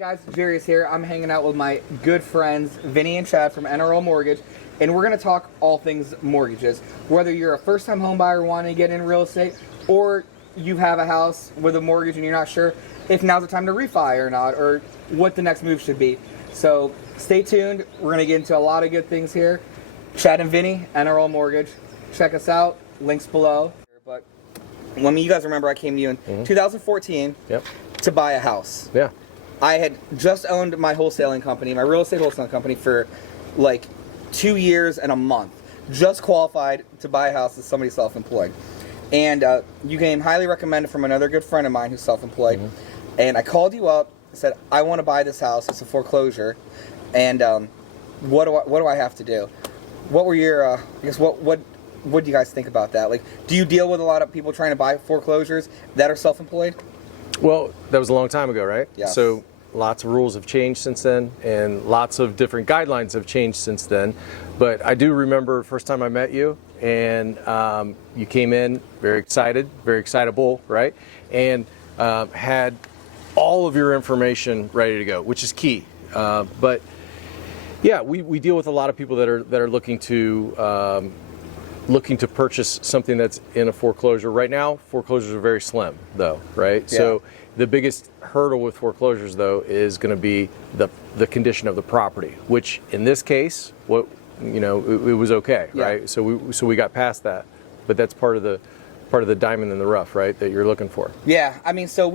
guys? Jarius here. I'm hanging out with my good friends Vinny and Chad from NRL Mortgage, and we're going to talk all things mortgages. Whether you're a first-time home buyer wanting to get in real estate, or you have a house with a mortgage and you're not sure if now's the time to refi or not, or what the next move should be. So stay tuned. We're going to get into a lot of good things here. Chad and Vinny, NRL Mortgage. Check us out. Links below. But when you guys remember, I came to you in 2014 to buy a house. Yeah. I had just owned my wholesaling company, my real estate wholesaling company, for like 2 years and a month. Just qualified to buy a house as somebody self-employed. And you came highly recommended from another good friend of mine who's self-employed. And I called you up, said, I want to buy this house. It's a foreclosure. And what do I have to do? What were your, I guess, what do you guys think about that? Like, do you deal with a lot of people trying to buy foreclosures that are self-employed? Well, that was a long time ago, right? Yeah. So lots of rules have changed since then, and lots of different guidelines have changed since then. But I do remember first time I met you, and you came in very excited, very excitable, right? And had all of your information ready to go, which is key. But yeah, we deal with a lot of people that are looking to purchase something that's in a foreclosure. Right now, foreclosures are very slim, though, right? Yeah. So the biggest hurdle with foreclosures, though, is going to be the condition of the property, which in this case, it was okay, right? So we got past that, but that's part of the diamond in the rough, right? That you're looking for. Yeah, I mean, so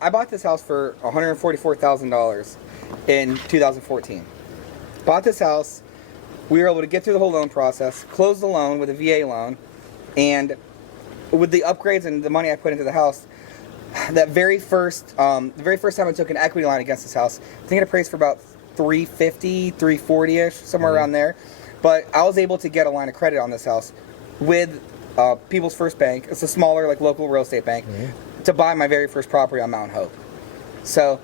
I bought this house for $144,000 in 2014. Bought this house. We were able to get through the whole loan process, close the loan with a VA loan, and with the upgrades and the money I put into the house, the very first time I took an equity line against this house, I think it appraised for about $350, $340-ish, somewhere around there. But I was able to get a line of credit on this house with People's First Bank. It's a smaller, like, local real estate bank, to buy my very first property on Mount Hope. So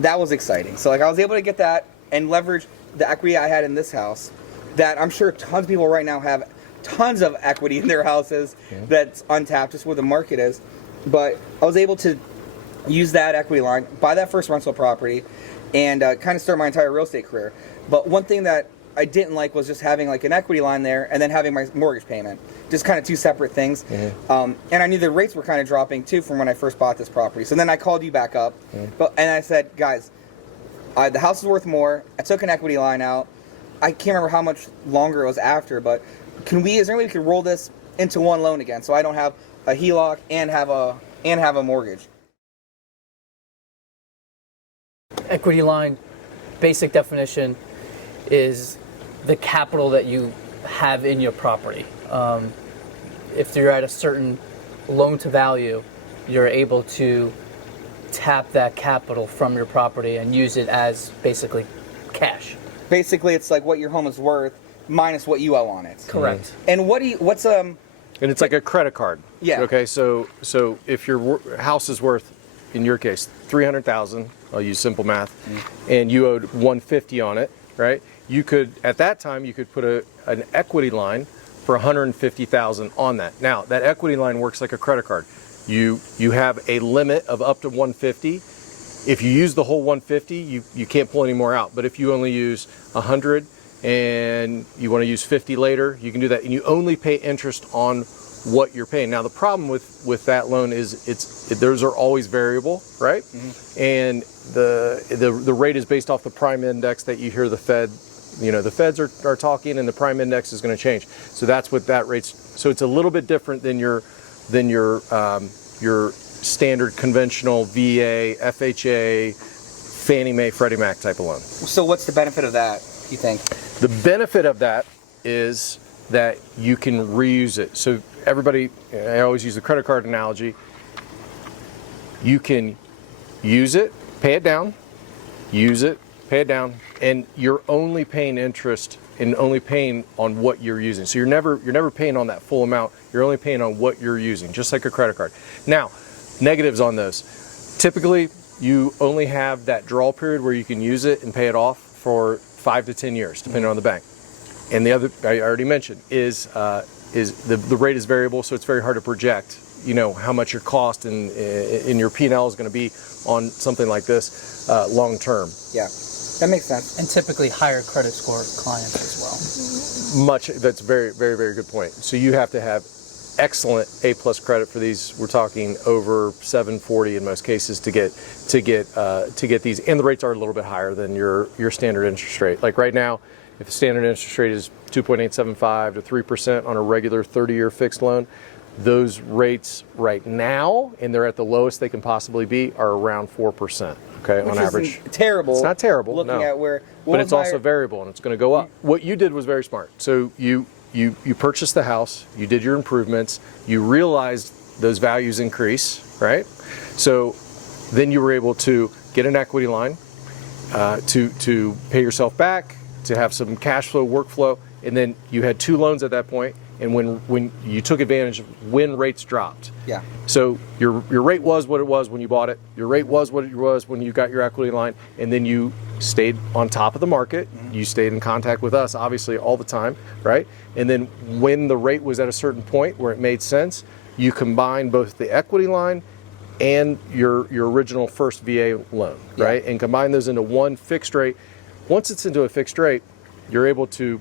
that was exciting. So, like, I was able to get that and leverage the equity I had in this house, that I'm sure tons of people right now have tons of equity in their houses that's untapped, just where the market is. But I was able to use that equity line, buy that first rental property, and kind of start my entire real estate career. But one thing that I didn't like was just having like an equity line there and then having my mortgage payment. Just kind of two separate things. And I knew the rates were kind of dropping too from when I first bought this property. So then I called you back up, and I said, guys, the house is worth more. I took an equity line out. I can't remember how much longer it was after, but is there any way we could roll this into one loan again, so I don't have a HELOC and have a mortgage? Equity line, basic definition, is the capital that you have in your property. If you're at a certain loan to value, you're able to tap that capital from your property and use it as basically cash. Basically, it's like what your home is worth minus what you owe on it. Correct. And and it's like a credit card. Yeah. Okay. So if your house is worth, in your case, $300,000, I'll use simple math, and you owed $150 on it, right? You could, at that time, put an equity line for $150,000 on that. Now, that equity line works like a credit card. You have a limit of up to $150. If you use the whole $150, you can't pull any more out. But if you only use $100 and you want to use $50 later, you can do that. And you only pay interest on what you're paying. Now, the problem with that loan is those are always variable, right? And the rate is based off the prime index that you hear the Fed. The feds are talking, and the prime index is going to change. So that's what that rate's. So it's a little bit different than your standard conventional VA, FHA, Fannie Mae, Freddie Mac type of loan. So what's the benefit of that, you think? The benefit of that is that you can reuse it. So everybody, I always use the credit card analogy. You can use it, pay it down, use it, pay it down, and you're only paying interest and only paying on what you're using. So you're never paying on that full amount. You're only paying on what you're using, just like a credit card. Now, negatives on those. Typically, you only have that draw period where you can use it and pay it off for 5 to 10 years, depending on the bank. And the other, I already mentioned, is the rate is variable, so it's very hard to project how much your cost and in your P&L is going to be on something like this long term. Yeah, that makes sense. And typically higher credit score clients as well. That's a very, very, very good point. So you have to have excellent A+ credit for these. We're talking over 740 in most cases to get these, and the rates are a little bit higher than your standard interest rate. Like right now, if the standard interest rate is 2.875 to 3% on a regular 30-year fixed loan, those rates right now, and they're at the lowest they can possibly be, are around 4%. Okay, Which on average. isn't terrible. It's not terrible. Looking no. at where, but it's also variable, and it's going to go up. What you did was very smart. So you purchased the house, you did your improvements, you realized those values increase, right? So then you were able to get an equity line to pay yourself back, to have some cash flow, workflow, and then you had 2 loans at that point, and when you took advantage of when rates dropped. Yeah. So your rate was what it was when you bought it, your rate was what it was when you got your equity line, and then you stayed on top of the market, you stayed in contact with us, obviously, all the time, right? And then when the rate was at a certain point where it made sense, you combined both the equity line and your original first VA loan, right? And combine those into one fixed rate. Once it's into a fixed rate, you're able to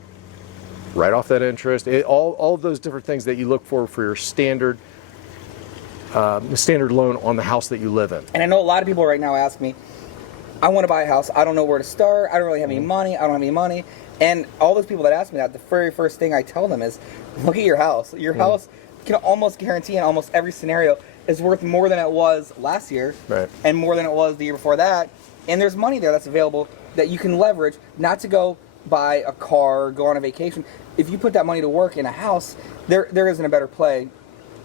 write off that interest, all of those different things that you look for your standard loan on the house that you live in. And I know a lot of people right now ask me, I want to buy a house. I don't know where to start. I don't really have any money. I don't have any money. And all those people that ask me that, the very first thing I tell them is, look at your house. Your house can almost guarantee in almost every scenario is worth more than it was last year, right, and more than it was the year before that. And there's money there that's available that you can leverage, not to go buy a car, go on a vacation. If you put that money to work in a house, there isn't a better play,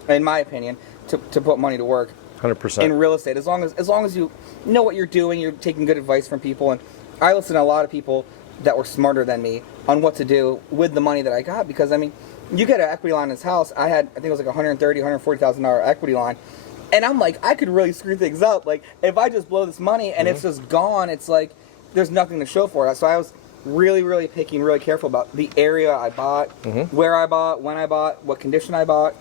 in my opinion, to put money to work 100% in real estate. As long as you know what you're doing, you're taking good advice from people. And I listen to a lot of people that were smarter than me on what to do with the money that I got, because I mean, you get an equity line in this house. I think it was like $140,000 equity line, and I'm like, I could really screw things up. Like if I just blow this money and it's just gone, it's like there's nothing to show for it. So I was really, really picky and really careful about the area I bought, where I bought, when I bought, what condition I bought.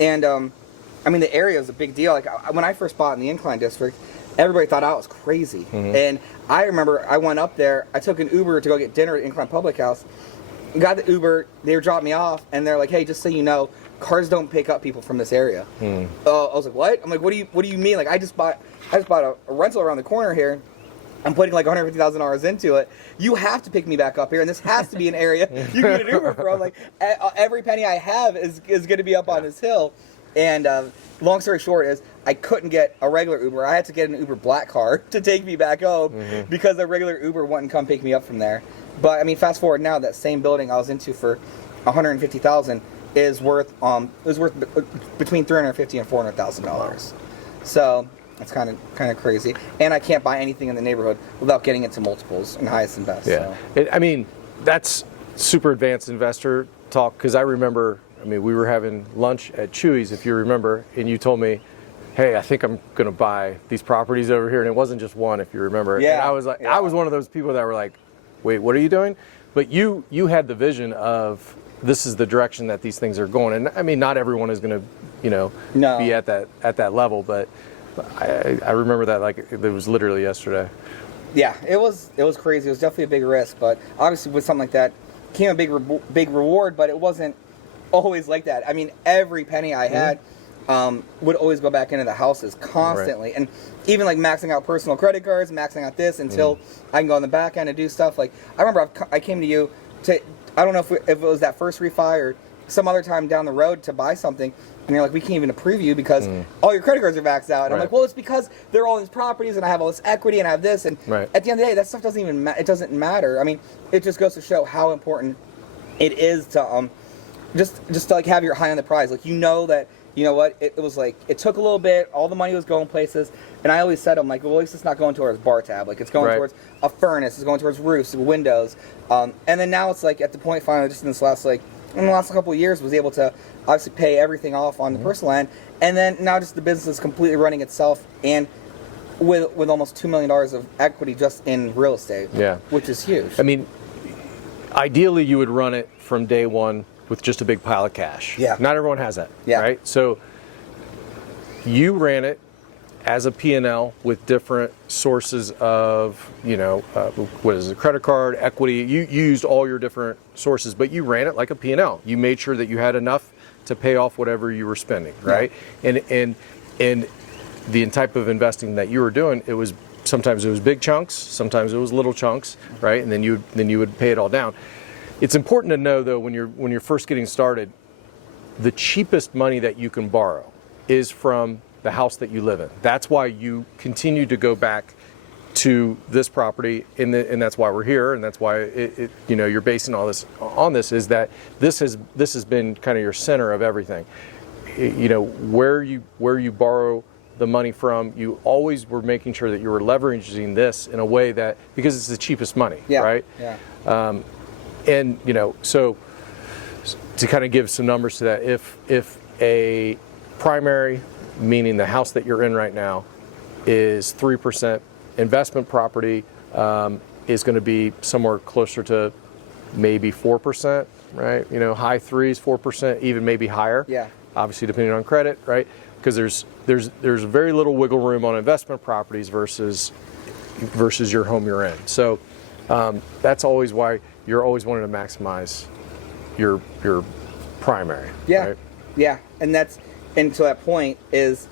And I mean, the area is a big deal. Like when I first bought in the Incline District, everybody thought I was crazy. And I remember I went up there, I took an Uber to go get dinner at Incline Public House, got the Uber, they dropped me off, and they're like, hey, just so you know, cars don't pick up people from this area. I was like, what? I'm like, what do you mean? Like I just bought a rental around the corner here. I'm putting like $150,000 into it. You have to pick me back up here, and this has to be an area you can get an Uber from. Like every penny I have is going to be up on this hill. And long story short is I couldn't get a regular Uber. I had to get an Uber black car to take me back home because a regular Uber wouldn't come pick me up from there. But I mean, fast forward now, that same building I was into for $150,000 is worth between $350,000 and $400,000. So it's kind of crazy, and I can't buy anything in the neighborhood without getting into multiples and highest and best. Yeah, so. I mean, that's super advanced investor talk, because I remember, we were having lunch at Chewy's, if you remember, and you told me, hey, I think I'm going to buy these properties over here, and it wasn't just one, if you remember. Yeah. And I was like, I was one of those people that were like, wait, what are you doing? But you had the vision of this is the direction that these things are going, and I mean, not everyone is going to, be at that level, but I remember that like it was literally yesterday. Yeah, it was crazy. It was definitely a big risk, but obviously with something like that came a big reward. But it wasn't always like that. I mean, every penny I had would always go back into the houses constantly, right. And even like maxing out personal credit cards, maxing out this until I can go on the back end and do stuff. Like I remember I came to you to, I don't know if it was that first refi or some other time down the road to buy something, and you're like, we can't even approve you because all your credit cards are maxed out. And I'm like, well, it's because they're all these properties and I have all this equity and I have this, and at the end of the day, that stuff doesn't even it doesn't matter. I mean, it just goes to show how important it is to just to like have your eye on the prize. Like that, you know what, it was like, it took a little bit, all the money was going places, and I always said, I'm like, well, at least it's not going towards bar tab, like it's going towards a furnace, it's going towards roofs, windows, and then now it's like at the point finally, just in the last couple of years, was able to obviously pay everything off on the personal end, and then now just the business is completely running itself, and with almost $2 million of equity just in real estate, which is huge. I mean, ideally you would run it from day one with just a big pile of cash. Yeah. Not everyone has that. Yeah. Right? So you ran it as a P&L with different sources of, what is it, credit card, equity. You used all your different sources, but you ran it like a P&L. You made sure that you had enough to pay off whatever you were spending, right? Yeah. And the type of investing that you were doing, sometimes it was big chunks, sometimes it was little chunks, right? And then you would pay it all down. It's important to know though, when you're first getting started, the cheapest money that you can borrow is from the house that you live in. That's why you continue to go back to this property, and that's why we're here, and that's why you're basing all this on this, is that this has been kind of your center of everything. Where you borrow the money from, you always were making sure that you were leveraging this in a way that, because it's the cheapest money, right? Yeah. So to kind of give some numbers to that, if a primary, meaning the house that you're in right now, is 3%, investment property is going to be somewhere closer to maybe 4%, right? High 3s, 4%, even maybe higher. Yeah. Obviously, depending on credit, right? Because there's very little wiggle room on investment properties versus your home you're in. So that's always why you're always wanting to maximize your primary. Yeah. Right? Yeah, and to that point is,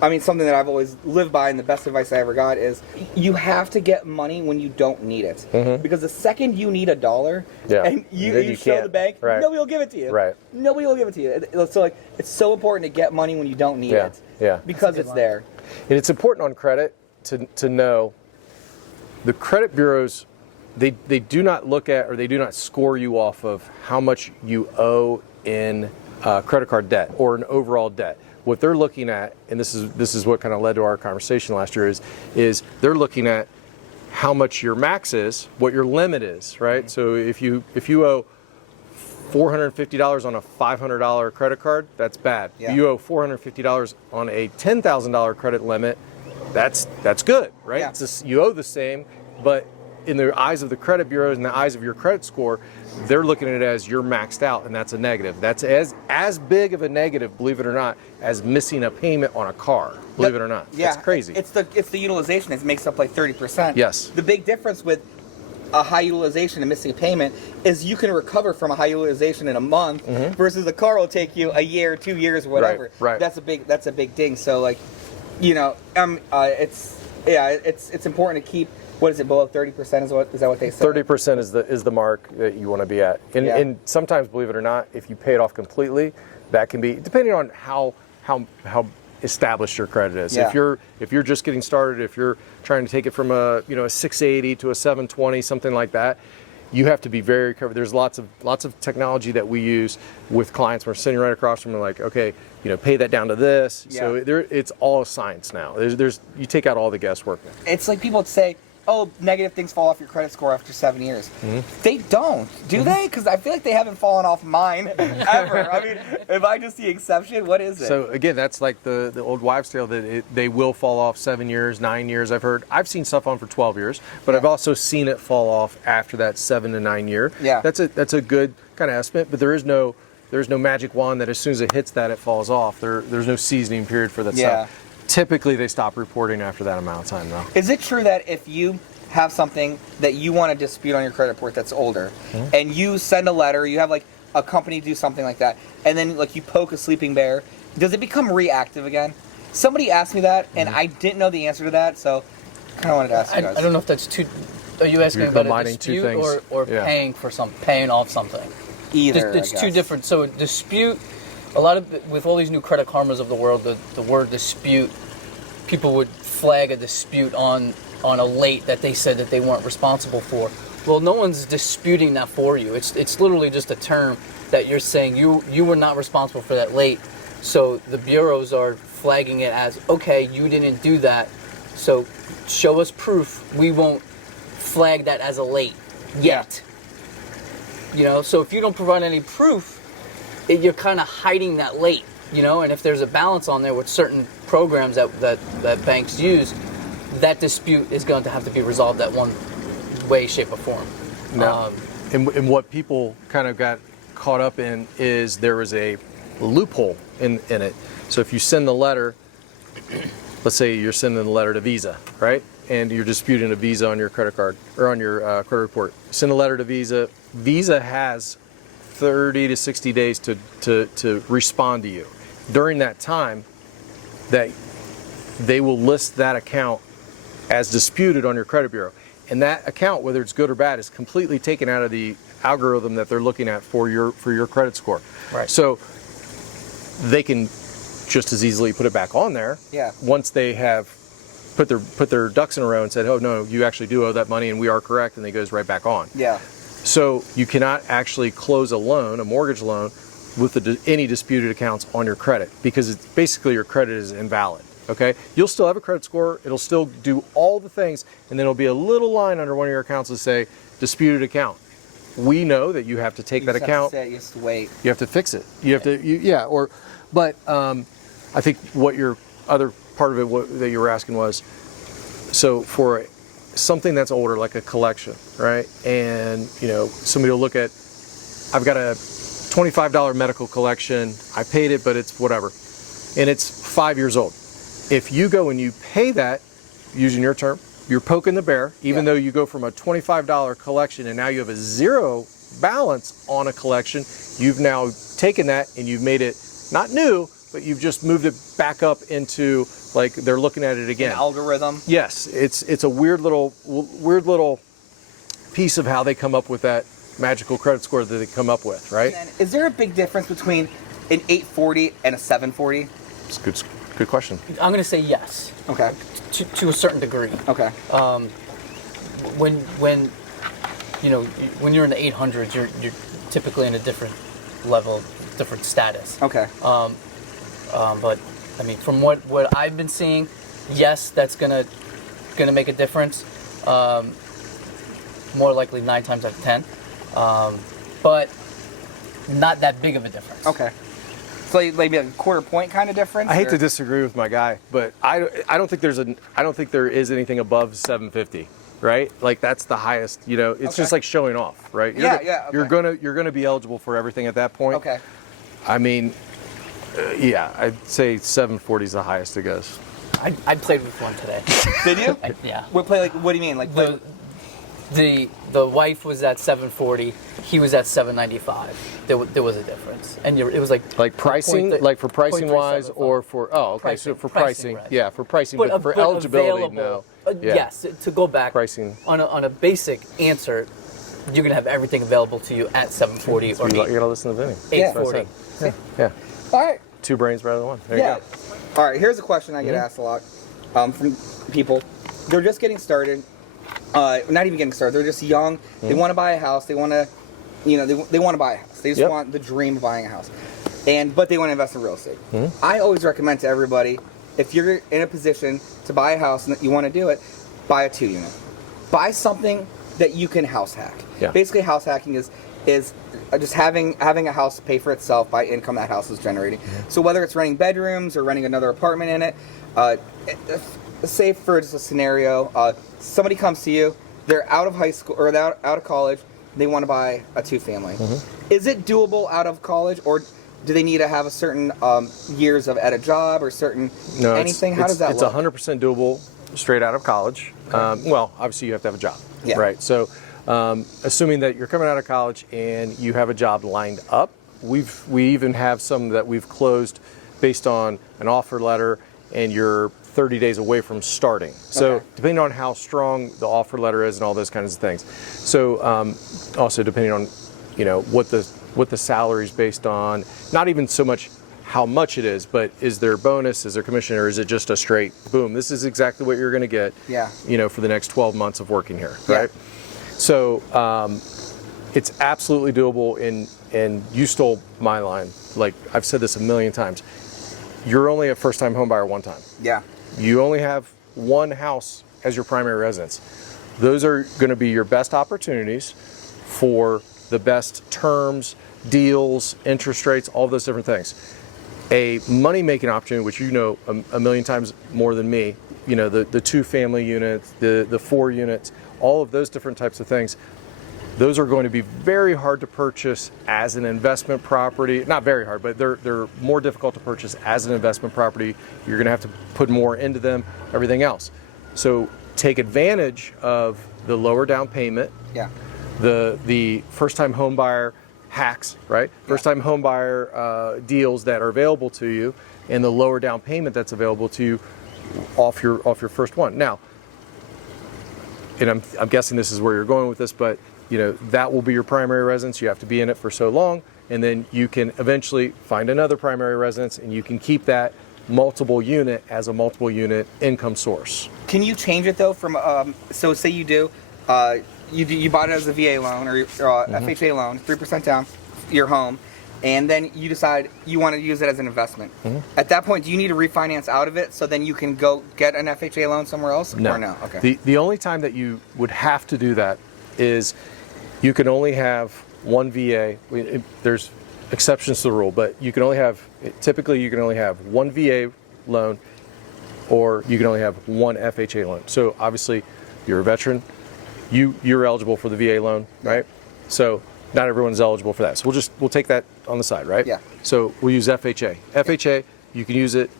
something that I've always lived by, and the best advice I ever got is, you have to get money when you don't need it. Mm-hmm. Because the second you need $1, and you show the bank, right, nobody will give it to you. Right. Nobody will give it to you. So it's so important to get money when you don't need it. Yeah. Because it's there. And it's important on credit to know the credit bureaus, they do not look at, or they do not score you off of how much you owe in credit card debt or an overall debt. What they're looking at, and this is what kind of led to our conversation last year, is they're looking at how much your max is, what your limit is, right? Mm-hmm. So if you owe $450 on a $500 credit card, that's bad. Yeah. If you owe $450 on a $10,000 credit limit, that's good, right? Yeah. You owe the same, but in the eyes of the credit bureaus and the eyes of your credit score, they're looking at it as you're maxed out, and that's a negative. That's as big of a negative, believe it or not, as missing a payment on a car, believe it or not. Yeah, it's crazy. It's the utilization that makes up like 30%. Yes. The big difference with a high utilization and missing a payment is you can recover from a high utilization in a month, mm-hmm, versus a car will take you a year, 2 years, whatever. Right. That's a big ding. So it's important to keep. What is it, below 30%? Is that what they say? 30% is the mark that you want to be at. And sometimes, believe it or not, if you pay it off completely, that can be, depending on how established your credit is. Yeah. If you're just getting started, if you're trying to take it from a 680 to a 720, something like that, you have to be very careful. There's lots of technology that we use with clients. We're sitting right across from them, like, okay, pay that down to this. Yeah. So it's all science now. There's you take out all the guesswork. It's like people would say, oh, negative things fall off your credit score after 7 years. Mm-hmm. They don't, do they? Because I feel like they haven't fallen off mine ever. Am I just the exception? What is it? So again, that's like the old wives' tale that they will fall off 7 years, 9 years. I've seen stuff on for 12 years, but I've also seen it fall off after that 7 to 9 year. Yeah, that's a good kind of estimate. But there's no magic wand that as soon as it hits that, it falls off. There's no seasoning period for that stuff. Typically, they stop reporting after that amount of time, though. Is it true that if you have something that you want to dispute on your credit report that's older, mm-hmm, and you send a letter, you have like a company do something like that, and then like you poke a sleeping bear, does it become reactive again? Somebody asked me that, and I didn't know the answer to that, so kind of wanted to ask you guys. I don't know if that's too. Are you asking about a dispute or paying off something? Either. It's two different. So a dispute. A lot of, with all these new Credit Karmas of the world, the word dispute, people would flag a dispute on a late that they said that they weren't responsible for. Well, no one's disputing that for you. It's literally just a term that you're saying you were not responsible for that late. So the bureaus are flagging it as, okay, you didn't do that, so show us proof. We won't flag that as a late yet. So if you don't provide any proof, you're kind of hiding that late, and if there's a balance on there with certain programs that banks use, that dispute is going to have to be resolved that one way, shape, or form. No. And what people kind of got caught up in is there was a loophole in it. So if you send the letter let's say you're sending a letter to Visa, right? And you're disputing a Visa on your credit card or on your credit report. Send a letter to Visa. Visa has 30 to 60 days to respond to you. During that time, that they will list that account as disputed on your credit bureau. And that account, whether it's good or bad, is completely taken out of the algorithm that they're looking at for your credit score. Right. So they can just as easily put it back on there. Yeah. Once they have put their ducks in a row and said, oh no, you actually do owe that money and we are correct, and it goes right back on. Yeah. So you cannot actually close a loan, a mortgage loan, with any disputed accounts on your credit, because it's basically your credit is invalid. Okay, you'll still have a credit score. It'll still do all the things, and then it'll be a little line under one of your accounts to say disputed account. We know that you have to take that account. You have to wait. You have to fix it. You have to, but I think what your other part of it that you were asking was, so for something that's older, like a collection, right? And somebody will look at, I've got a $25 medical collection. I paid it, but it's whatever, and it's 5 years old. If you go and you pay that, using your term, you're poking the bear, even though you go from a $25 collection and now you have a zero balance on a collection. You've now taken that and you've made it not new, but you've just moved it back up into, like, they're looking at it again. An algorithm. Yes, it's a weird little piece of how they come up with that magical credit score that they come up with, right? And is there a big difference between an 840 and a 740? It's good question. I'm going to say yes. Okay. To a certain degree. Okay. When you're in the 800s, you're typically in a different level, different status. Okay. But I mean, from what I've been seeing, yes, that's gonna make a difference. More likely 9 times out of 10, but not that big of a difference. Okay. So maybe a quarter point kind of difference. I hate to disagree with my guy, but I don't think there is anything above 750, right? Like, that's the highest. It's just like showing off, right? Okay. You're gonna be eligible for everything at that point. Okay. I mean, I'd say 740 is the highest it goes. I played with one today. Did you? Yeah. What do you mean? Like The wife was at 740. He was at 795. There was a difference, and it was like pricing, for pricing wise, or for Pricing. So for pricing, Right. For pricing, but for eligibility, no. Yes, to go back Pricing. on a basic answer, you're gonna have everything available to you at 740 or You gotta listen to Vinny. 840. Yeah. All right. 2 brains rather than one. There you go. All right. Here's a question I get asked a lot from people. They're just getting started. Not even getting started. They're just young. They want to buy a house. They want to, they want to buy a house. They just want the dream of buying a house, but they want to invest in real estate. I always recommend to everybody, if you're in a position to buy a house and that you want to do it, buy a 2-unit. Buy something that you can house hack. Yeah. Basically, house hacking is just having a house pay for itself by income that house is generating. So whether it's renting bedrooms or renting another apartment in it, say for just a scenario, somebody comes to you, they're out of high school or they're out of college, they want to buy a 2-family. Is it doable out of college, or do they need to have a certain years at a job or certain anything? How does that look? It's 100% doable straight out of college. Okay. Well, obviously you have to have a job, Yeah. right? So assuming that you're coming out of college and you have a job lined up, we even have some that we've closed based on an offer letter and you're 30 days away from starting. So depending on how strong the offer letter is and all those kinds of things. So also depending on what the salary is based on, not even so much how much it is, but is there bonus, is there commission, or is it just a straight boom? This is exactly what you're going to get. Yeah. For the next 12 months of working here, Yeah. right? So it's absolutely doable. And you stole my line. Like, I've said this a million times. You're only a first-time home buyer one time. Yeah. You only have one house as your primary residence. Those are going to be your best opportunities for the best terms, deals, interest rates, all those different things. A money-making opportunity, which a million times more than me, the 2-family units, the 4 units, all of those different types of things. those are going to be very hard to purchase as an investment property. Not very hard, but they're more difficult to purchase as an investment property. You're going to have to put more into them, everything else. So take advantage of the lower down payment, Yeah. the first-time home buyer hacks, right? First-time home buyer deals that are available to you, and the lower down payment that's available to you off your first one. Now, and I'm guessing this is where you're going with this, but that will be your primary residence. You have to be in it for so long, and then you can eventually find another primary residence, and you can keep that multiple unit as a multiple unit income source. Can you change it though from so say you do you bought it as a VA loan or FHA loan, 3% down, your home, and then you decide you want to use it as an investment. At that point, do you need to refinance out of it so then you can go get an FHA loan somewhere else? No. Or no? Okay. The only time that you would have to do that is you can only have one VA. There's exceptions to the rule, but you can only have, typically you can only have one VA loan, or you can only have one FHA loan. So obviously you're a veteran, you're eligible for the VA loan, right? So not everyone's eligible for that. So we'll take that on the side, right? Yeah. So we'll use FHA. FHA, you can use it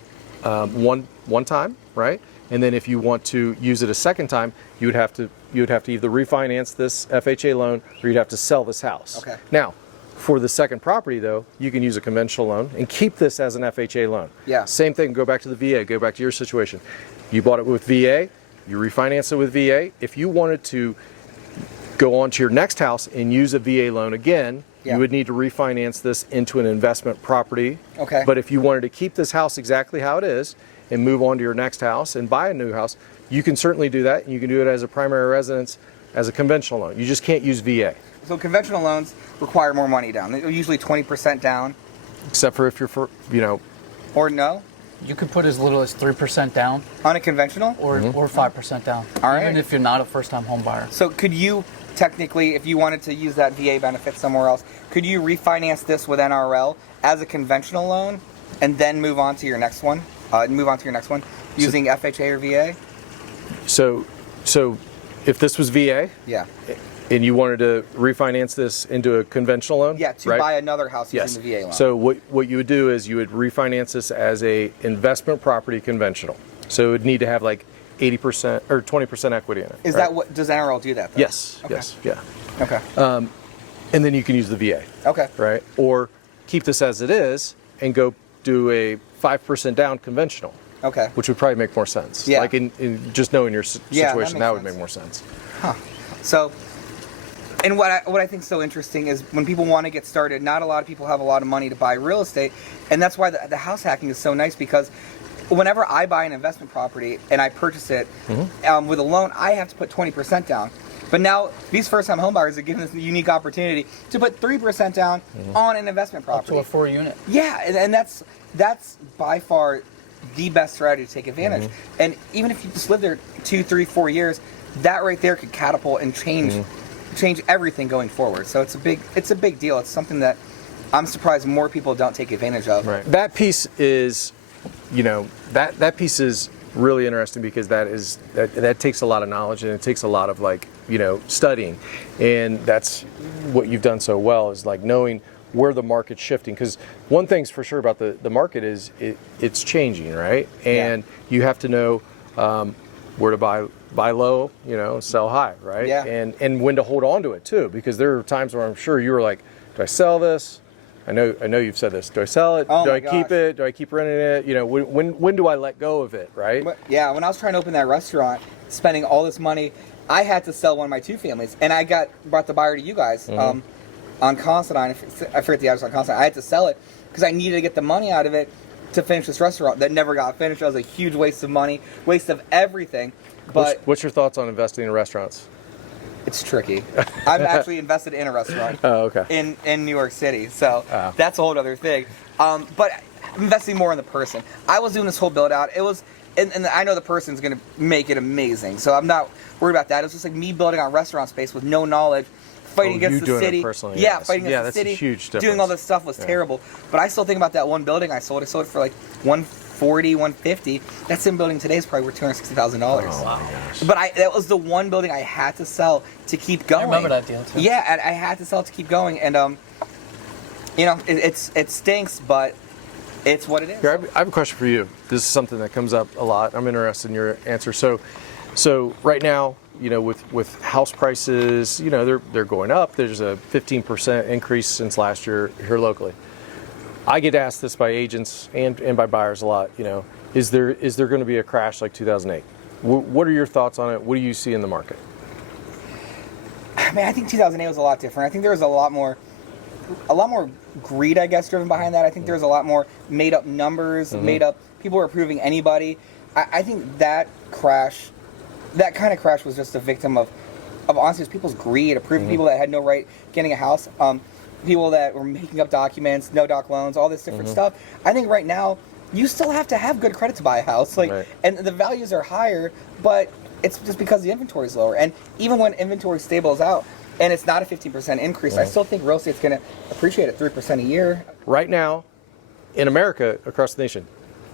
one time, right? And then if you want to use it a second time, you would have to either refinance this FHA loan, or you'd have to sell this house. Okay. Now, for the second property though, you can use a conventional loan and keep this as an FHA loan. Yeah. Same thing, go back to the VA, go back to your situation. You bought it with VA, you refinance it with VA. If you wanted to go on to your next house and use a VA loan again, you would need to refinance this into an investment property. Okay. But if you wanted to keep this house exactly how it is and move on to your next house and buy a new house, you can certainly do that. And you can do it as a primary residence, as a conventional loan. You just can't use VA. So conventional loans require more money down. They're usually 20% down. Except for if you're Or no? You could put as little as 3% down On a conventional? or 5% down. All right. Even if you're not a first-time home buyer. So could you technically, if you wanted to use that VA benefit somewhere else, could you refinance this with NRL as a conventional loan and then move on to your next one? Using FHA or VA? So if this was VA, Yeah. and you wanted to refinance this into a conventional loan, Yeah, to right? buy another house Yes. using the VA loan. So what you would do is you would refinance this as a investment property conventional. So it would need to have like 80% or 20% equity in it. Is right? that what, does NRL do that though? Yes. Okay. Yes. Yeah. Okay. And then you can use the VA. Okay. Right. Or keep this as it is and go do a 5% down conventional. Okay. Which would probably make more sense. Yeah. Like in just knowing your Yeah, situation, that that makes would sense. make more sense. So, and what I think is so interesting is when people want to get started, not a lot of people have a lot of money to buy real estate, and that's why the house hacking is so nice, because whenever I buy an investment property and I purchase it with a loan, I have to put 20% down. But now these first-time homebuyers are given this unique opportunity to put 3% down on an investment property. Up to a 4-unit. Yeah, and that's by far the best strategy to take advantage. And even if you just live there 2, 3, 4 years, that right there could catapult and change everything going forward. So it's a big deal. It's something that I'm surprised more people don't take advantage of. Right. That piece is, that piece is really interesting, because that takes a lot of knowledge, and it takes a lot of studying, and that's what you've done so well, is like knowing where the market's shifting. Because one thing's for sure about the market is it's changing, right? And you have to know where to buy low, sell high, right? Yeah. And when to hold on to it too, because there are times where I'm sure you were like, do I sell this? I know you've said this. Do I sell it? Oh do my I keep gosh. it? Do I keep renting it? When do I let go of it, right? Yeah, when I was trying to open that restaurant, spending all this money, I had to sell one of my 2 families, and I brought the buyer to you guys on Constantine. I forget the address on Constantine. I had to sell it because I needed to get the money out of it to finish this restaurant that never got finished. It was a huge waste of money, waste of everything. But What's your thoughts on investing in restaurants? it's tricky. I'm actually invested in a restaurant in New York City, so that's a whole other thing. But I'm investing more in the person. I was doing this whole build out. It was, and I know the person's going to make it amazing, so I'm not worried about that. It was just like me building out restaurant space with no knowledge, fighting against the city. Personally, yeah, yes. fighting against the that's city. a huge difference. Doing all this stuff was terrible. But I still think about that one building I sold. I sold it for like 140, 150. That same building today is probably worth $260,000. Oh, my gosh. But that was the one building I had to sell to keep going. I remember that deal too. Yeah, and I had to sell it to keep going, and it stinks, but it's what it is. Here, I have a question for you. This is something that comes up a lot. I'm interested in your answer. So right now, with house prices, they're going up. There's a 15% increase since last year here locally. I get asked this by agents and by buyers a lot. Is there going to be a crash like 2008? What are your thoughts on it? What do you see in the market? I think 2008 was a lot different. I think there was a lot more greed, I guess, driven behind that. I think there was a lot more made up numbers, made up people were approving anybody. I think that kind of crash was just a victim of honestly just people's greed, approving people that had no right getting a house, people that were making up documents, no doc loans, all this different stuff. I think right now you still have to have good credit to buy a house, and the values are higher, but it's just because the inventory is lower. And even when inventory stables out and it's not a 15% increase, I still think real estate's going to appreciate at 3% a year. Right now, in America, across the nation,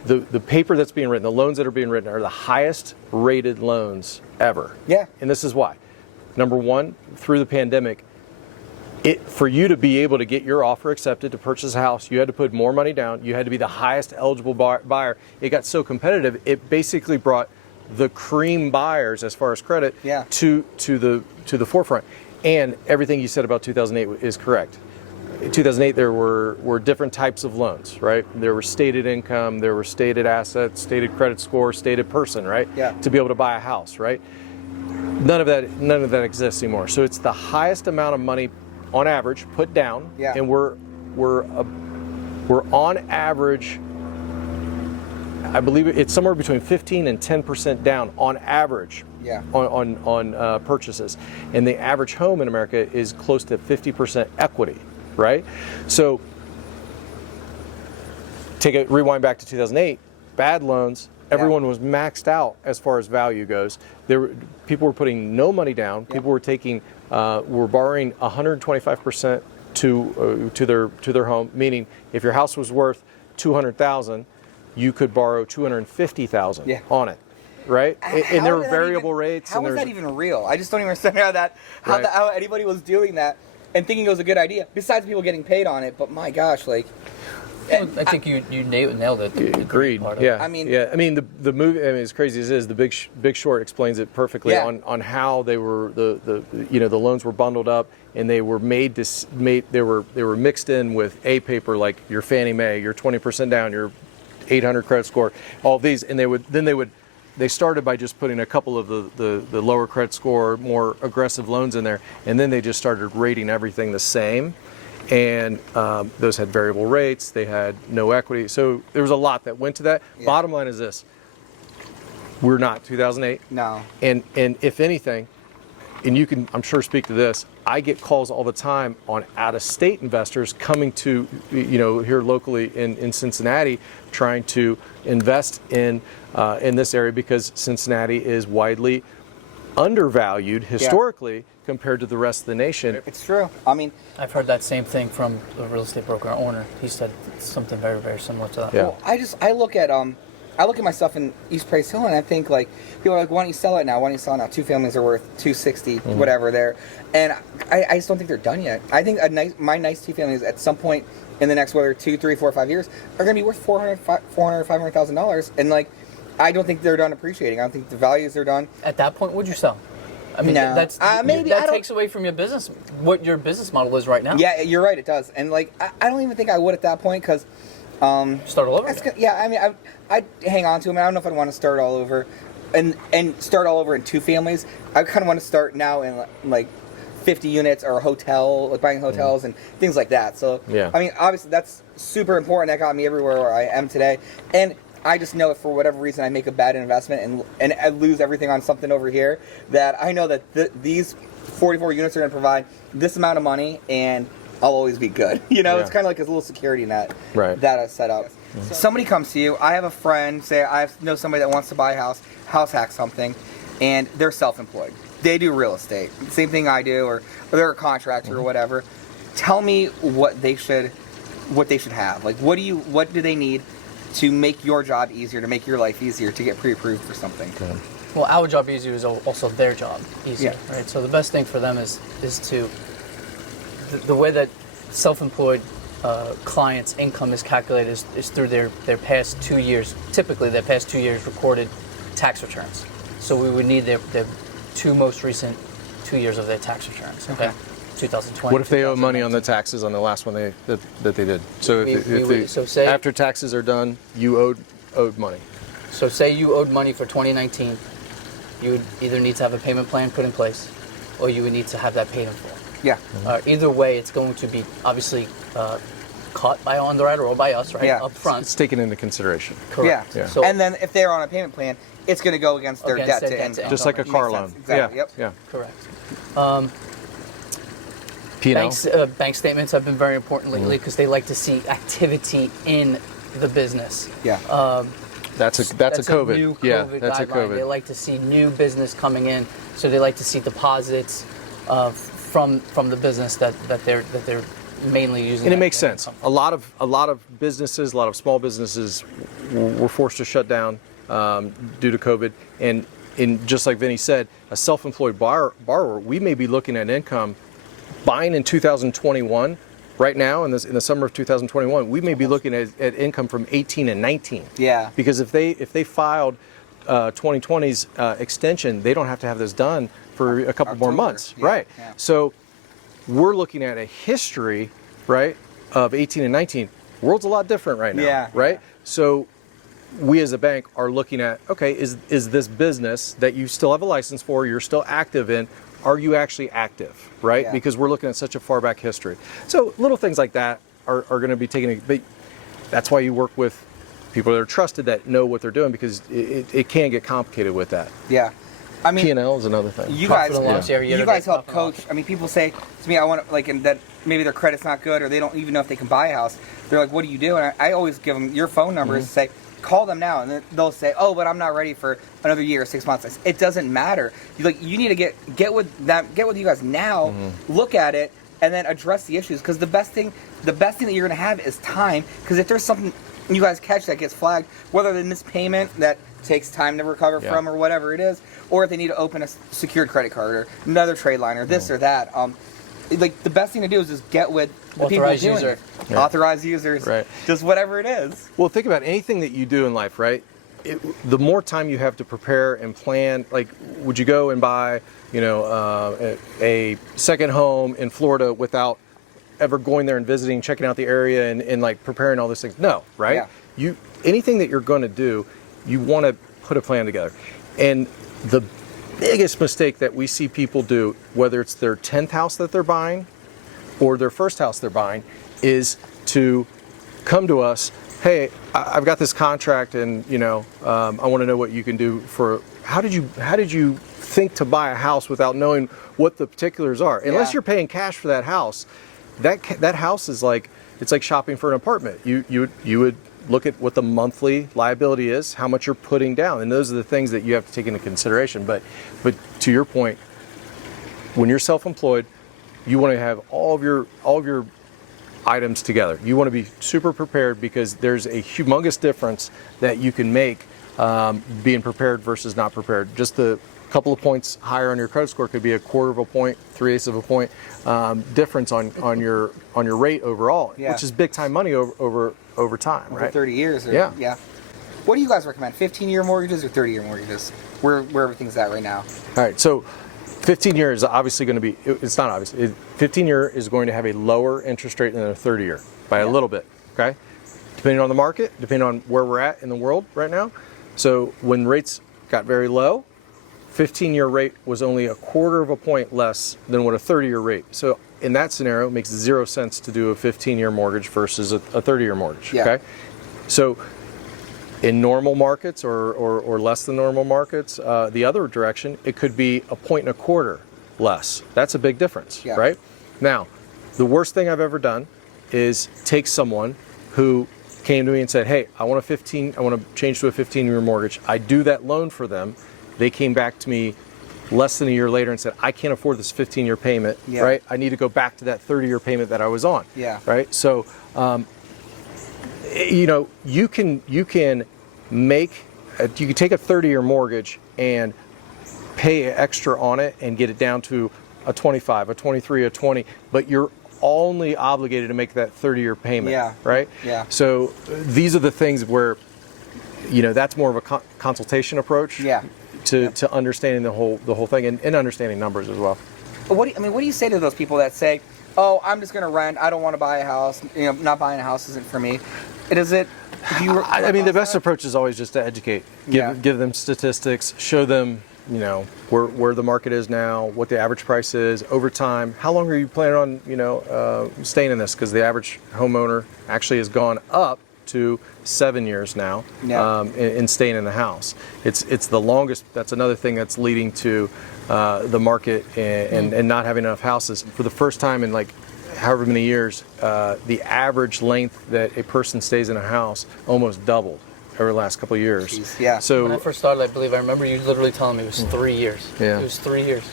the paper that's being written, the loans that are being written are the highest rated loans ever. Yeah. And this is why. Number one, through the pandemic, for you to be able to get your offer accepted to purchase a house, you had to put more money down. You had to be the highest eligible buyer. It got so competitive, it basically brought the cream buyers, as far as credit, to the forefront. And everything you said about 2008 is correct. In 2008, there were different types of loans, right? There were stated income, there were stated assets, stated credit score, stated person, right? Yeah. To be able to buy a house, right? None of that exists anymore. So it's the highest amount of money on average put down, and we're on average, I believe it's somewhere between 15 and 10% down on average on purchases. And the average home in America is close to 50% equity, right? So rewind back to 2008, bad loans, everyone was maxed out as far as value goes. People were putting no money down. People were borrowing 125% to their home, meaning if your house was worth $200,000, you could borrow $250,000 on it, right? And there were variable rates. How was that even real? I just don't even understand how anybody was doing that and thinking it was a good idea. Besides people getting paid on it, but my gosh, I think you nailed it. Agreed. Yeah. I mean, the movie. As crazy as it is, the Big Short explains it perfectly on how they were the loans were bundled up and they were they were mixed in with A paper like your Fannie Mae, your 20% down, your 800 credit score, all of these, and they started by just putting a couple of the lower credit score, more aggressive loans in there, and then they just started rating everything the same. And those had variable rates, they had no equity. So there was a lot that went to that. Yeah. Bottom line is this: we're not 2008. No. And if anything, and you can, I'm sure, speak to this, I get calls all the time on out-of-state investors coming to, here locally in Cincinnati, trying to invest in this area because Cincinnati is widely undervalued historically compared to the rest of the nation. It's true. I mean, I've heard that same thing from the real estate broker owner. He said something very, very similar to that. Yeah. Well, I look at myself in East Praise Hill and I think people are like, why don't you sell it now? Why don't you sell it now? Two families are worth $260, whatever there. And I just don't think they're done yet. I think my nice two families at some point in the next, whether 2, 3, 4, 5 years, are going to be worth $400,000, $500,000. And I don't think they're done appreciating. I don't think the values are done. At that point, would you sell? I mean, no. that takes away from your business, what your business model is right now. Yeah, you're right, it does. And I don't even think I would at that point because start all over again. Yeah, I mean, I'd hang on to them. I don't know if I'd want to start all over and start all over in two families. I kind of want to start now in 50 units or a hotel, buying hotels and things like that. So, I mean, obviously that's super important. That got me everywhere where I am today. And I just know if for whatever reason I make a bad investment and I lose everything on something over here, that I know that these 44 units are going to provide this amount of money and I'll always be good. It's kind of like a little security net that I set up. Mm-hmm. Somebody comes to you. I have a friend, say I know somebody that wants to buy a house hack something, and they're self-employed. They do real estate. Same thing I do, or they're a contractor or whatever. Tell me what they should have. What do they need to make your job easier, to make your life easier, to get pre-approved for something. Okay. Well, our job easier is also their job easier, Yeah. right? So the best thing for them is to the way that self-employed clients' income is calculated is through their past 2 years, typically their past 2 years recorded tax returns. So we would need their 2 most recent 2 years of their tax returns. Okay. 2020. What if they owe money on the taxes on the last one that they did? So So say after taxes are done, you owed money. So say you owed money for 2019, you would either need to have a payment plan put in place, or you would need to have that paid in full. Yeah. Either way, it's going to be obviously caught by an underwriter or by us, right? Yeah. Up front. It's taken into consideration. Correct. Yeah. So And then if they're on a payment plan, it's going to go against their Against debt their to debt to income. income. Just like a Makes car sense. loan. Exactly. Yeah. Yep. Yeah. correct. P&L. Bank statements have been very important lately because they like to see activity in the business. Yeah. That's a COVID. New COVID Yeah, that's a guideline. COVID. They like to see new business coming in, so they like to see deposits from the business that they're mainly using. And it that makes sense. income. A lot of businesses, a lot of small businesses were forced to shut down due to COVID. And just like Vinny said, a self-employed borrower, we may be looking at income buying in 2021. Right now, in the summer of 2021, we may be looking at income from 18 and 19. Yeah. Because if they filed 2020's extension, they don't have to have this done for a couple more October. months, Yeah, right? yeah. So we're looking at a history, right, of 18 and 19. World's a lot different right now, Yeah, right? yeah. So we as a bank are looking at, okay, is this business that you still have a license for, you're still active in, are you actually active, right? Yeah. Because we're looking at such a far back history. So little things like that are going to be taken, but that's why you work with people that are trusted, that know what they're doing, because it can get complicated with that. Yeah. I mean, P&L is another thing. you Profit guys, and loss area, you guys year-to-date help profit and coach. I mean, people say to me, I want to, like, and that maybe their credit's not good, or they don't even know if they can buy a house. They're like, what do you do? And I always give them your phone number and say, call them now. And then they'll say, oh, but I'm not ready for another year or 6 months. I say, it doesn't matter. You need to get with you guys now, look at it, and then address the issues. Because the best thing that you're going to have is time. Because if there's something you guys catch that gets flagged, whether the missed payment that takes time to recover Yeah. from, or whatever it is, or if they need to open a secured credit card or another trade line or this or that, like the best thing to do is just get with the Authorized people doing user. it. Yeah. Authorized users, Right. just whatever it is. Well, think about anything that you do in life, right? The more time you have to prepare and plan, like, would you go and buy, a second home in Florida without ever going there and visiting, checking out the area, and like preparing all those things? No, right? Yeah. Anything that you're going to do, you want to put a plan together. And the biggest mistake that we see people do, whether it's their 10th house that they're buying or their first house they're buying, is to come to us, hey, I've got this contract, and I want to know what you can do for. How did you think to buy a house without knowing what the particulars are? Unless Yeah. you're paying cash for that house, that house is like, it's like shopping for an apartment. You would look at what the monthly liability is, how much you're putting down, and those are the things that you have to take into consideration. But to your point, when you're self-employed, you want to have all of your items together. You want to be super prepared, because there's a humongous difference that you can make being prepared versus not prepared. Just a couple of points higher on your credit score could be a quarter of a point, 3/8 of a point difference on your rate overall, Yeah. which is big time money over time, For right? 30 years. Or, Yeah. What do you guys recommend? 15-year mortgages or 30-year mortgages? Where everything's at right now. All right, so 15-year is obviously going to be, it's not obvious, 15-year is going to have a lower interest rate than a 30-year by a little bit, okay? Depending on the market, depending on where we're at in the world right now. So when rates got very low, 15-year rate was only a quarter of a point less than what a 30-year rate. So in that scenario, it makes 0 sense to do a 15-year mortgage versus a 30-year mortgage, Yeah. okay? So in normal markets or less than normal markets, the other direction, it could be a point and a quarter less. That's a big difference, Yeah. right? Now, the worst thing I've ever done is take someone who came to me and said, hey, I want to change to a 15-year mortgage. I do that loan for them. They came back to me less than a year later and said, I can't afford this 15-year payment, Yeah. right? I need to go back to that 30-year payment that I was on, Yeah. right? So you know, you can take a 30-year mortgage and pay extra on it and get it down to a 25, a 23, a 20, but you're only obligated to make that 30-year payment. Yeah. Right. Yeah. So these are the things where, you know, that's more of a consultation approach. Yeah. To understanding the whole thing and understanding numbers as well. But what do you say to those people that say, "Oh, I'm just going to rent. I don't want to buy a house. You know, not buying a house isn't for me." I mean, the best approach is always just to educate. Give them statistics. Show them, you know, where the market is now, what the average price is over time. How long are you planning on, you know, staying in this? Because the average homeowner actually has gone up to 7 years now in staying in the house. It's the longest. That's another thing that's leading to the market and not having enough houses. For the first time in like however many years, the average length that a person stays in a house almost doubled over the last couple of years. Jeez, yeah. So when I first started, I remember you literally telling me it was 3 years. Yeah. It was 3 years.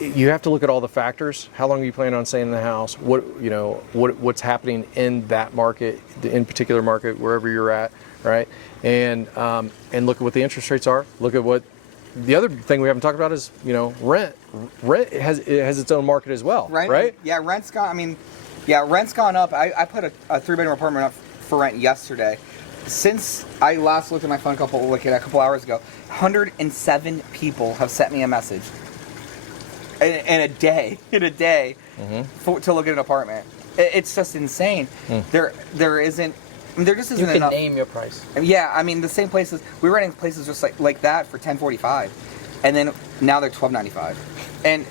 You have to look at all the factors. How long are you planning on staying in the house? What's happening in that market, in particular market, wherever you're at, right? And look at what the interest rates are. Look at what the other thing we haven't talked about is, you know, rent. Rent has its own market as well, right? Yeah, rent's gone up. I put a 3-bedroom apartment up for rent yesterday. Since I last looked at my phone a couple hours ago, 107 people have sent me a message in a day to look at an apartment. It's just insane. There just isn't enough. You can name your price. Yeah, I mean the same places we're renting places just like that for $10.45, and then now they're $12.95, and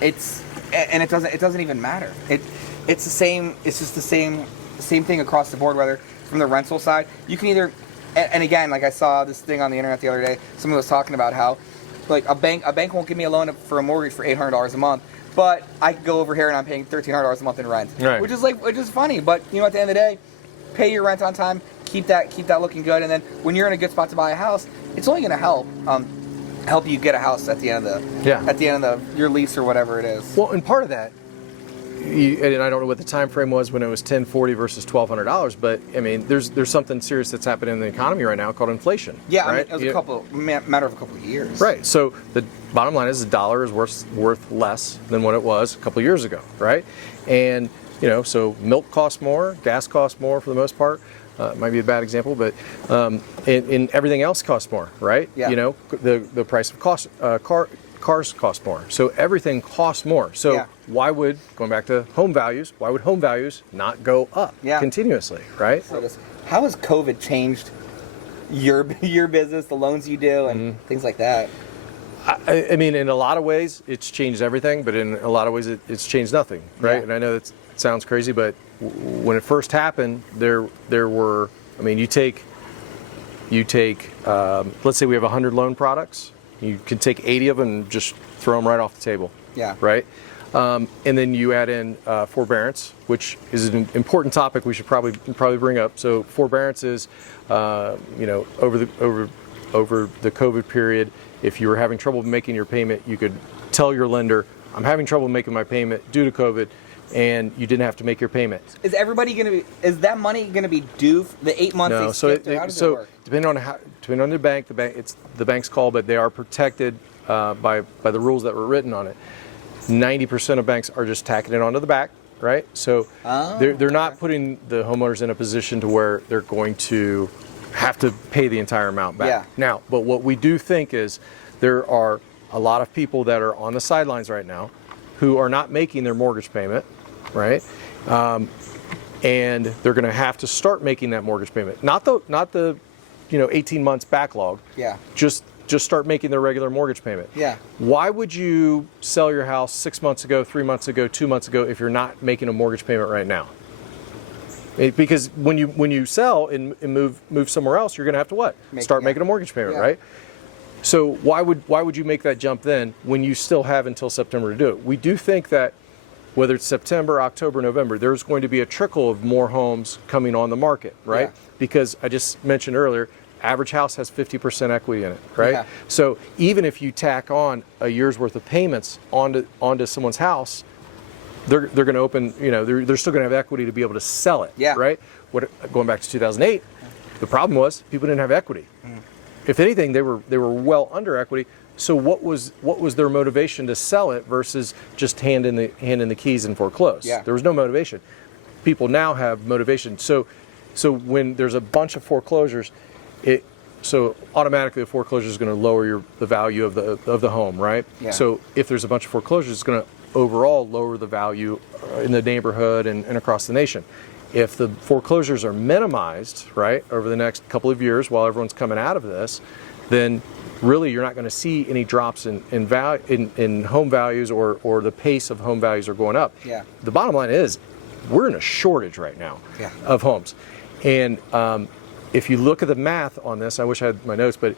it doesn't even matter. It's the same. It's just the same thing across the board. Whether from the rental side, you can either, and again, like I saw this thing on the internet the other day. Someone was talking about how, like a bank won't give me a loan for a mortgage for $800 a month, but I can go over here and I'm paying $1,300 a month in rent, right. which is funny. But you know, at the end of the day, pay your rent on time, keep that looking good, and then when you're in a good spot to buy a house, it's only going to help you get a house at the end of your lease or whatever it is. Well, and part of that, and I don't know what the time frame was when it was $1,040 versus $1,200, but I mean, there's something serious that's happening in the economy right now called inflation. Yeah, right? I mean, it was matter of a couple of years. Right. So the bottom line is the dollar is worth less than what it was a couple of years ago, right? And you know, so milk costs more, gas costs more for the most part. Might be a bad example, but and everything else costs more, right? Yeah. You know, the price of cars cost more. So everything costs more. So why would, going back to home values, why would home values not go up continuously, right? So how has COVID changed your business, the loans you do, and things like that? I mean, in a lot of ways, it's changed everything, but in a lot of ways, it's changed nothing, right? Yeah. And I know that sounds crazy, but when it first happened, there were, I mean, you take let's say we have 100 loan products. You can take 80 of them and just throw them right off the table. Yeah. Right? And then you add in forbearance, which is an important topic we should probably bring up. So forbearance is, you know, over the COVID period, if you were having trouble making your payment, you could tell your lender, I'm having trouble making my payment due to COVID, and you didn't have to make your payment. Is that money going to be due the 8 months? No, how does it work? depending on the bank, it's the bank's call, but they are protected by the rules that were written on it. 90% of banks are just tacking it onto the back, right? So they're not putting the homeowners in a position to where they're going to have to pay the entire amount back. Yeah. Now, but what we do think is there are a lot of people that are on the sidelines right now who are not making their mortgage payment, right? And they're going to have to start making that mortgage payment. Not the 18 months backlog. Yeah. Just start making their regular mortgage payment. Yeah. Why would you sell your house 6 months ago, 3 months ago, 2 months ago if you're not making a mortgage payment right now? Because when you sell and move somewhere else, you're going to have to what? Start making a mortgage payment, right? So why would you make that jump then when you still have until September to do it? We do think that whether it's September, October, November, there's going to be a trickle of more homes coming on the market, right? Yeah. Because I just mentioned earlier, average house has 50% equity in it, right? Yeah. So even if you tack on a year's worth of payments onto someone's house, they're going to open, they're still going to have equity to be able to sell it. Yeah. Right. Going back to 2008, the problem was people didn't have equity. If anything, they were well under equity. So what was their motivation to sell it versus just hand in the keys and foreclose? Yeah. There was no motivation. People now have motivation. So when there's a bunch of foreclosures, so automatically the foreclosure is going to lower the value of the home, right? Yeah. So if there's a bunch of foreclosures, it's going to overall lower the value in the neighborhood and across the nation. If the foreclosures are minimized, right, over the next couple of years while everyone's coming out of this, then really you're not going to see any drops in home values or the pace of home values are going up. Yeah. The bottom line is we're in a shortage right now Yeah. of homes. And if you look at the math on this, I wish I had my notes, but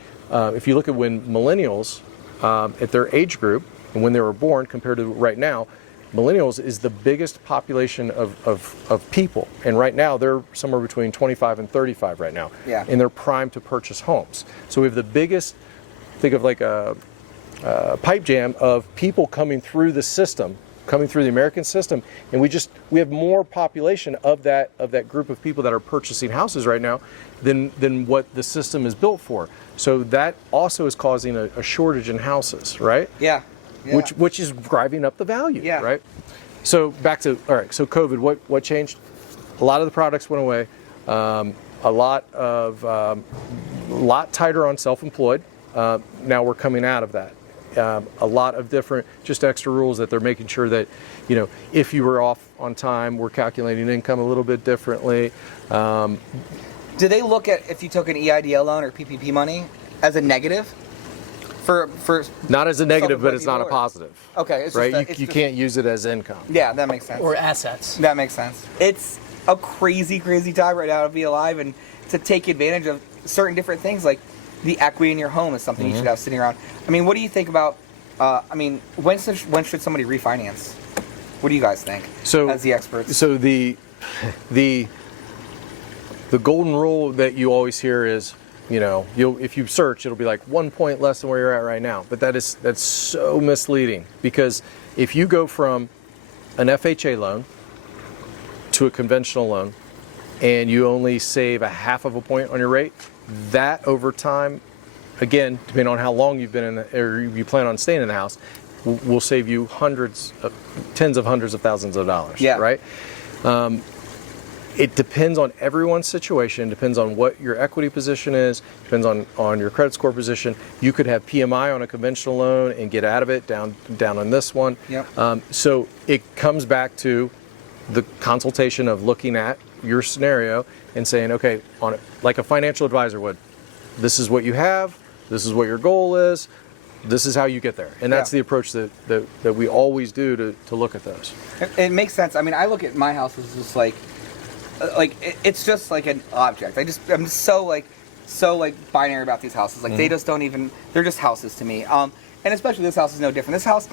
if you look at when millennials at their age group and when they were born compared to right now, millennials is the biggest population of people. And right now they're somewhere between 25 and 35 right now. Yeah. And they're primed to purchase homes. So we have the biggest, think of like a pipe jam of people coming through the system, coming through the American system, and we have more population of that group of people that are purchasing houses right now than what the system is built for. So that also is causing a shortage in houses, right? Yeah. Yeah. Which is driving up the value, Yeah. right? So back to so COVID, what changed? A lot of the products went away. A lot tighter on self-employed. Now we're coming out of that. A lot of different, just extra rules that they're making sure that, if you were off on time, we're calculating income a little bit differently. Do they look at if you took an EIDL loan or PPP money as a negative? For Not as a negative, but self-employed it's not a people, or- positive. Okay, it's Right? just You can't use it as income. Yeah, that makes sense. Or assets. That makes sense. It's a crazy time right now to be alive and to take advantage of certain different things. Like the equity in your home is something you should have sitting around. I mean, what do you think about? When should somebody refinance? What do you guys think? So, as the experts. So the golden rule that you always hear is, if you search, it'll be like 1 point less than where you're at right now. But that's so misleading, because if you go from an FHA loan to a conventional loan and you only save a half of a point on your rate, that over time, again, depending on how long you've been or you plan on staying in the house, will save you tens of hundreds of thousands of dollars. Yeah. Right. It depends on everyone's situation, depends on what your equity position is, depends on your credit score position. You could have PMI on a conventional loan and get out of it down on this one. Yep. So it comes back to the consultation of looking at your scenario and saying, okay, on it, like a financial advisor would, this is what you have, this is what your goal is, this is how you get there. And that's the approach that we always do to look at those. It makes sense. I mean, I look at my house as just like it's just like an object. I'm so binary about these houses. Like they just don't even, they're just houses to me. And especially this house is no different. This house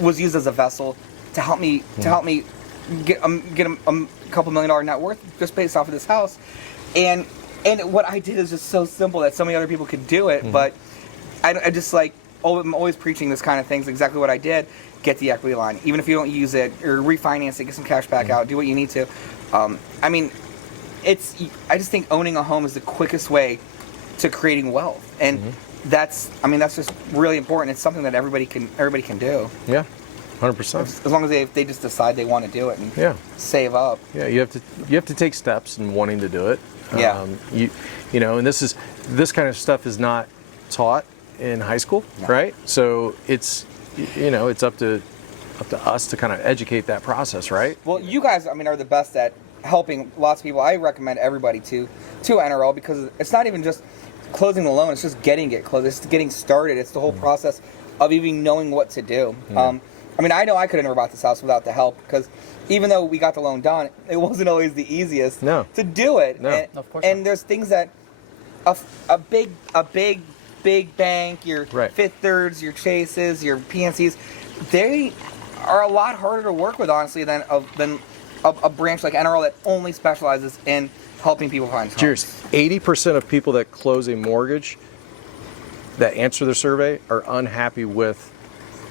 was used as a vessel to help me get a couple $1 million net worth just based off of this house. And what I did is just so simple that so many other people could do it. But I just I'm always preaching this kind of things. Exactly what I did. Get the equity line, even if you don't use it, or refinance it, get some cash back out, do what you need to. I just think owning a home is the quickest way to creating wealth, and that's just really important. It's something that everybody can do. Yeah, 100%. As long as they just decide they want to do it and save up. Yeah, you have to take steps in wanting to do it. Yeah. And this kind of stuff is not taught in high school, right? So it's up to us to kind of educate that process, right? Well, you guys, are the best at helping lots of people. I recommend everybody to NRL, because it's not even just closing the loan; it's just getting it closed. It's getting started. It's the whole process of even knowing what to do. I know I could have never bought this house without the help, because even though we got the loan done, it wasn't always the easiest to do it. No. And, Of course and not. there's things that a big bank, your Fifth Thirds, your Chases, your PNCs, they are a lot harder to work with, honestly, than a branch like NRL that only specializes in helping people find homes. Cheers. 80% of people that close a mortgage that answer the survey are unhappy with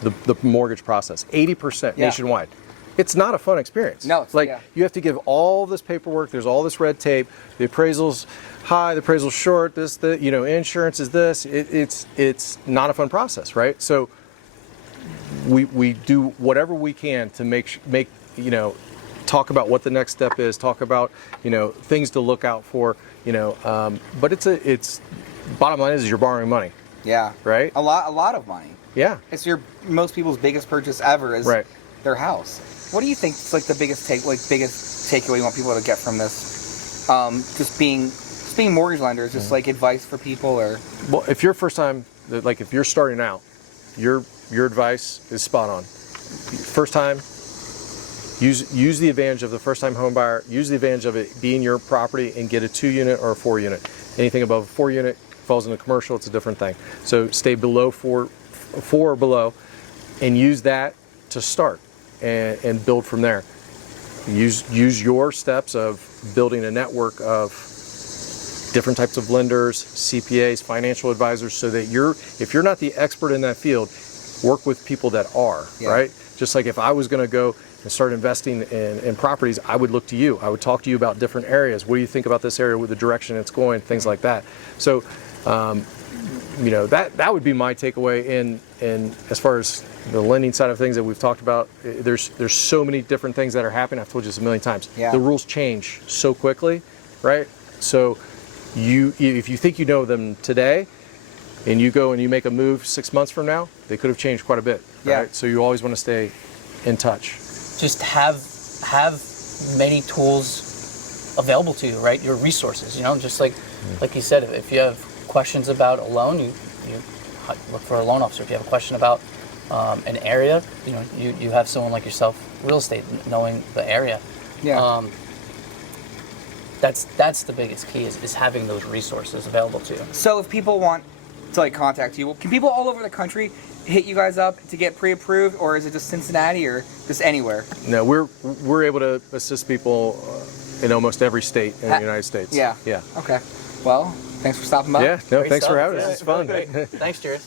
the mortgage process. 80% nationwide. it's not a fun experience. No, it's- like yeah. you have to give all this paperwork. There's all this red tape. The appraisal's high. The appraisal's short. Insurance is this. It's not a fun process, right? So we do whatever we can to make talk about what the next step is. Talk about things to look out for. But it's bottom line is you're borrowing money. Yeah. Right? A lot of money. Yeah. It's most people's biggest purchase ever is Right. their house. What do you think is like the biggest takeaway you want people to get from this? Just being mortgage lenders, just like advice for people, or Well, if you're first time, like if you're starting out, your advice is spot on. First time, use the advantage of the first time home buyer. Use the advantage of it being your property and get a 2-unit or a 4-unit. Anything above a 4-unit falls into commercial. It's a different thing. So stay below 4 or below, and use that to start and build from there. Use your steps of building a network of different types of lenders, CPAs, financial advisors, so that if you're not the expert in that field, work with people that are, Yeah. right? Just like if I was going to go and start investing in properties, I would look to you. I would talk to you about different areas. What do you think about this area with the direction it's going, things like that. So, that would be my takeaway in as far as the lending side of things that we've talked about. There's so many different things that are happening. I've told you this a million times. Yeah. The rules change so quickly, right? So if you think you know them today and you go and you make a move 6 months from now, they could have changed quite a bit, Yeah. right? So you always want to stay in touch. Just have many tools available to you, right? Your resources, just like you said, if you have questions about a loan, you look for a loan officer. If you have a question about an area, you have someone like yourself, real estate, knowing the area. yeah. That's the biggest key is having those resources available to you. So if people want to contact you, can people all over the country hit you guys up to get pre-approved, or is it just Cincinnati, or just anywhere? No, we're able to assist people in almost every state in the United States. Yeah. Yeah. Okay. Well, thanks for stopping by. Yeah. No, Great thanks for stuff. having us. Yeah, It's fun. great. Thanks, Jared.